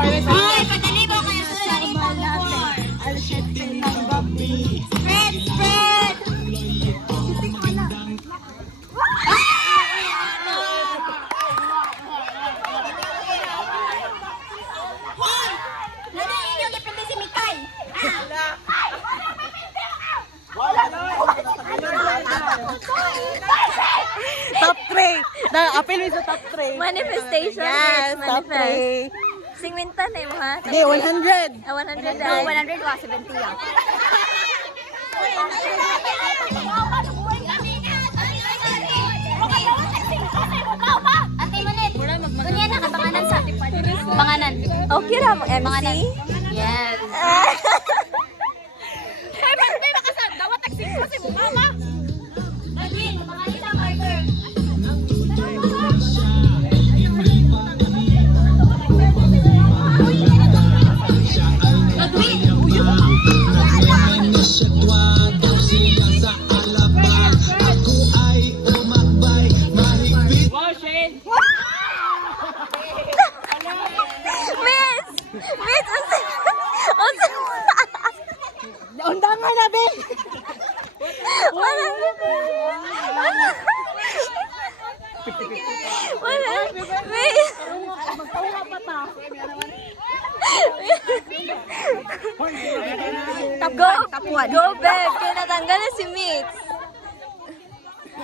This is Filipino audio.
Ay, padali mo kayo sa ibang natin. Alas 7 ng gabi. Friends, friends! Hoy! Nanayin yung ipindi si Mikay! Top 3. Na-appeal mo sa top 3. Manifestation. Yes, top 3. Singmintan eh mo ha? Hindi, 100. 100 No, ay. 100 wa, 70 yan. Ate Manit, kunya na kabanganan sa banganan. Okay ra mo MC? Yes. Ay, mas may makasal. Dapat tagsing ko si mama. Nadine, mabanganan sa Carter. Miss! Miss! Unsa? Undangan na, be. Wala. Wala. Miss! Magtawa pa ta. Go! Go, babe! Kaya natanggal na si Mitz.